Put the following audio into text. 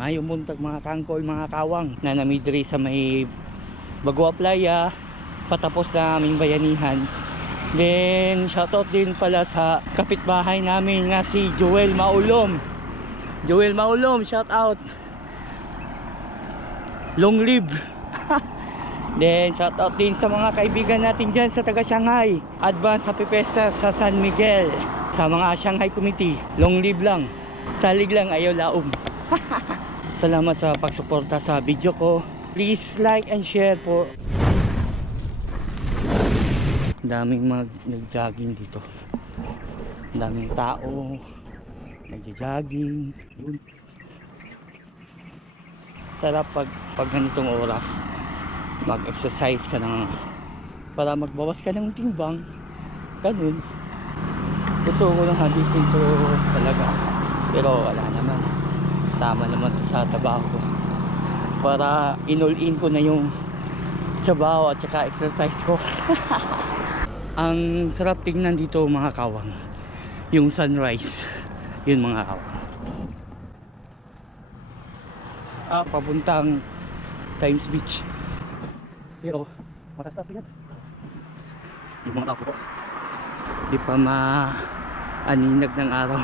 Mayong buntag mga kangkoy, mga kawang na namidri sa may Bagua Playa, patapos na aming bayanihan. Then shoutout din pala sa kapitbahay namin nga si Joel Maulom. Joel Maulom, shoutout. Long live. Then shoutout din sa mga kaibigan natin dyan sa taga Shanghai. Advance Happy Fiesta sa San Miguel. Sa mga Shanghai Committee, long live lang. Salig lang, ayaw laom. Salamat sa pagsuporta sa video ko. Please like and share po. Daming nag-jogging dito. Daming tao nag-jogging. Sarap pag ganitong oras mag-exercise ka na para magbawas ka ng timbang. Ganun. Gusto ko lang habitin ko talaga, pero wala naman, tama naman sa trabaho ko para in-all-in ko na yung trabaho at saka exercise ko. Ang sarap tingnan dito mga kawang, yung sunrise. Yun mga kawang, papuntang Times Beach, pero matastas yan yung mga tao ko, di pa maaninag ng araw.